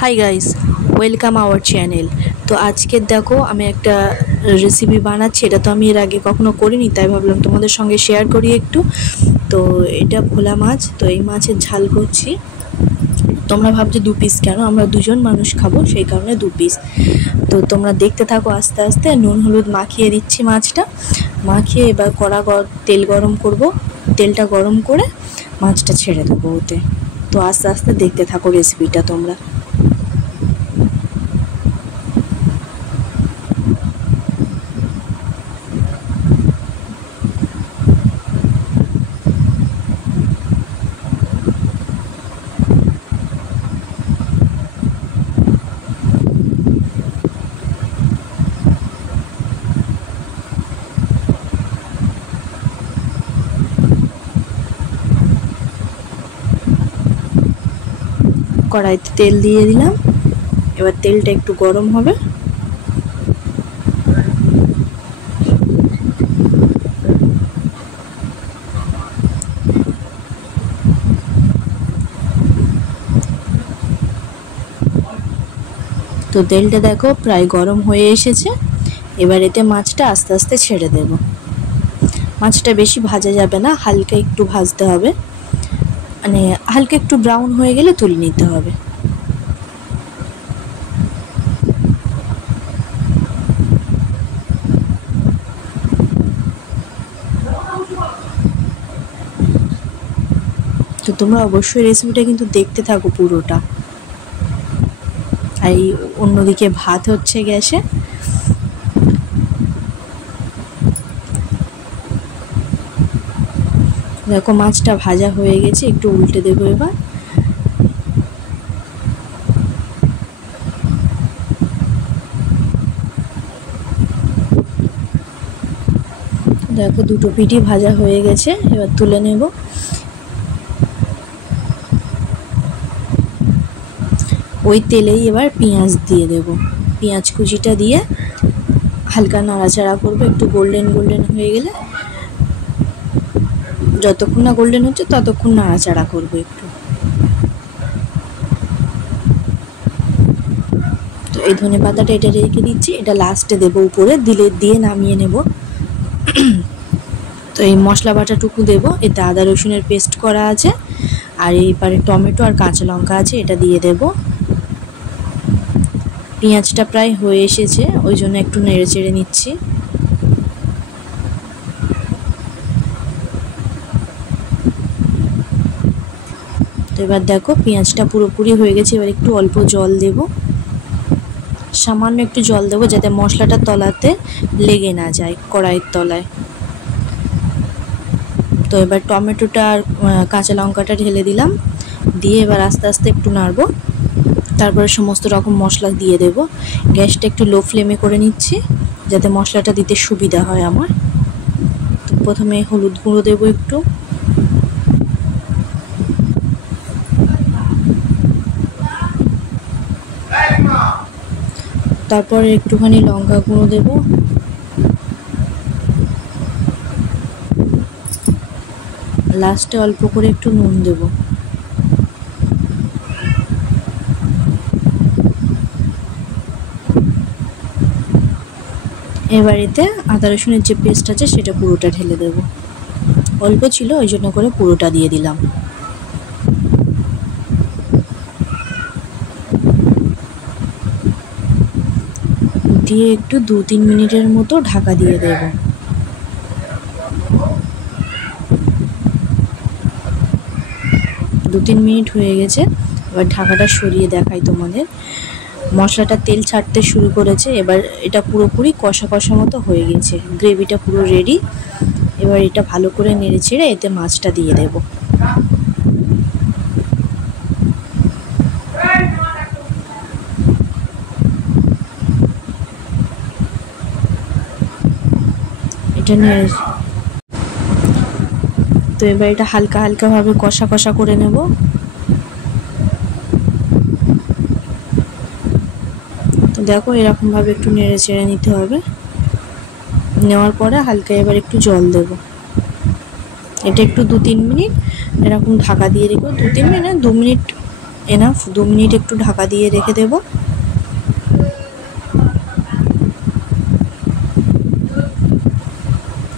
Hi guys, welcome our channel. তো আজকে দেখো আমি একটা রেসিপি বানাচ্ছি। এটা তো আমি এর আগে কখনো করিনি, তাই ভাবলাম তোমাদের সঙ্গে শেয়ার করি একটু। তো এটা ভোলা মাছ, তো এই মাছের ঝাল করছি। তোমরা ভাবছো 2 পিস কেন, আমরা 2জন মানুষ খাবো সেই কারণে 2 পিস। তো তোমরা দেখতে থাকো, আস্তে আস্তে নুন হলুদ মাখিয়ে দিচ্ছি মাছটা। মাখিয়ে এবার তেল গরম করব। তেলটা গরম করে মাছটা ছেড়ে দেবো ওতে। তো আস্তে আস্তে দেখতে থাকো রেসিপিটা তোমরা। কড়াইতে তেল দিয়ে দিলাম। এবার তেলটা একটু গরম হবে। তো তেলটা দেখো প্রায় গরম হয়ে এসেছে। এবার এতে মাছটা আস্তে আস্তে ছেড়ে দেব। মাছটা বেশি ভাজা যাবে না, হালকা একটু ভাজতে হবে, মানে হালকা একটু ব্রাউন হয়ে গেলে তুলে নিতে হবে। তো তোমরা অবশ্যই রেসিপিটা কিন্তু দেখতে থাকো পুরোটা। আর অন্যদিকে ভাত হচ্ছে গ্যাসে। দেখো মাছটা ভাজা হয়ে গেছে, একটু উল্টে দেবো এবার। দেখো দুটো পিঠই ভাজা হয়ে গেছে, এবার তুলে নেব। ওই তেলেই এবার পেঁয়াজ দিয়ে দেব। পেঁয়াজ কুচিটা দিয়ে হালকা নাড়াচাড়া করবো, একটু গোল্ডেন গোল্ডেন হয়ে গেলে, যতক্ষণ না গোল্ডেন হচ্ছে ততক্ষণ নাড়াচাড়া করবো একটু। তো এই ধনে পাতাটা এটা রেখে দিচ্ছি, এটা লাস্টে দেবো উপরে, দিয়ে নামিয়ে নেব। তো এই মশলা বাটাটুকু দেবো, এতে আদা রসুনের পেস্ট করা আছে, আর এইবারে টমেটো আর কাঁচা লঙ্কা আছে, এটা দিয়ে দেব। পেঁয়াজটা প্রায় হয়ে এসেছে, ওই জন্য একটু নেড়ে চেড়ে নিচ্ছি। তো এবার দেখো পেঁয়াজটা পুরোপুরি হয়ে গেছে। এবার একটু অল্প জল দেব, সামান্য একটু জল দেবো, যাতে মশলাটা তলাতে লেগে না যায় কড়াইয়ের তলায়। তো এবার টমেটোটা আর কাঁচা লঙ্কাটা ঢেলে দিলাম, দিয়ে এবার আস্তে আস্তে একটু নাড়বো। তারপরে সমস্ত রকম মশলা দিয়ে দেব। গ্যাসটা একটু লো ফ্লেমে করে নিচ্ছি, যাতে মশলাটা দিতে সুবিধা হয় আমার। তো প্রথমে হলুদ গুঁড়ো দেবো একটু, তারপরে একটুখানি লঙ্কা গুঁড়ো দেবো, লাস্টে অল্প করে একটু নুন দেব। এবার এতে আদা রসুনের যে পেস্ট আছে সেটা পুরোটা ঢেলে দেব। অল্প ছিল ওই জন্য করে পুরোটা দিয়ে দিলাম। দিয়ে একটু 2-3 মিনিটের মতো ঢাকা দিয়ে দেব। দু 3 মিনিট হয়ে গেছে, এবার ঢাকাটা সরিয়ে দেখাই তোমাদের। মশলাটা তেল ছাড়তে শুরু করেছে, এবার এটা পুরোপুরি কষা কষা মতো হয়ে গেছে, গ্রেভিটা পুরো রেডি। এবার এটা ভালো করে নেড়ে চেড়ে এতে মাছটা দিয়ে দেব। এটা নেড়ে, তো এবার এটা হালকা হালকাভাবে কষা কষা করে নেব। তো দেখো এরকমভাবে একটু নেড়ে চেড়ে নিতে হবে। নেওয়ার পরে হালকা এবার একটু জল দেব। এটা একটু 2-3 মিনিট এরকম ঢাকা দিয়ে রেখো, 2-3 মিনিট 2 মিনিট এনাফ। 2 মিনিট একটু ঢাকা দিয়ে রেখে দেব।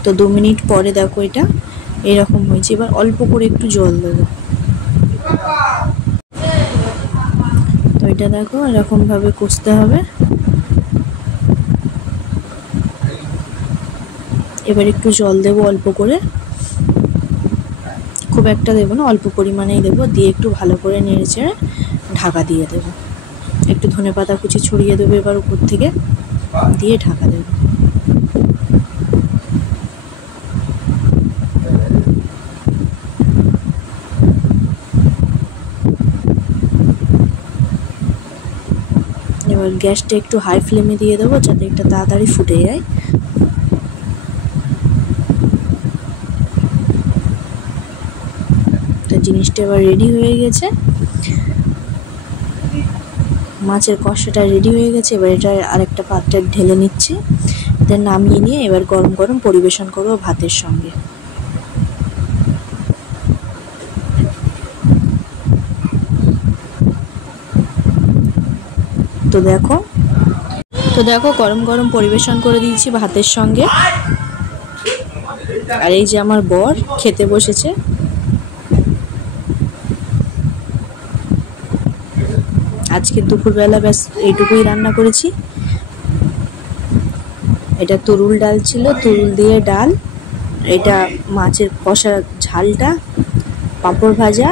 তো 2 মিনিট পরে দেখো এটা এরকম হয়েছে। এবার অল্প করে একটু জল দেবো। তো এটা দেখো এরকম ভাবে কষতে হবে। এবার একটু জল দেবো অল্প করে, খুব একটা দেবো না, অল্প পরিমাণেই দেবো। দিয়ে একটু ভালো করে নেড়ে চেড়ে ঢাকা দিয়ে দেবো। একটু ধনেপাতা কুচি ছড়িয়ে দেবো এবার উপর থেকে, দিয়ে ঢাকা দেবো। এবার গ্যাসটা একটু হাই ফ্লেমে দিয়ে দেবো যাতে এটা তাড়াতাড়ি ফুটে যায়। তো জিনিসটা এবার রেডি হয়ে গেছে, মাছের কষাটা রেডি হয়ে গেছে। এবার এটা আরেকটা পাত্রে ঢেলে নিচ্ছি, দেন নামিয়ে নিয়ে এবার গরম গরম পরিবেশন করবো ভাতের সঙ্গে। তো দেখো গরম গরম পরিবেশন করে দিয়েছি ভাতের সঙ্গে। আর এই যে আমার বর খেতে বসেছে। আজকে দুপুরবেলা ব্যাস এইটুকুই রান্না করেছি। এটা তুরুল ডাল ছিল, তুরুল দিয়ে ডাল, এটা মাছের কষা ঝালটা, পাঁপড় ভাজা,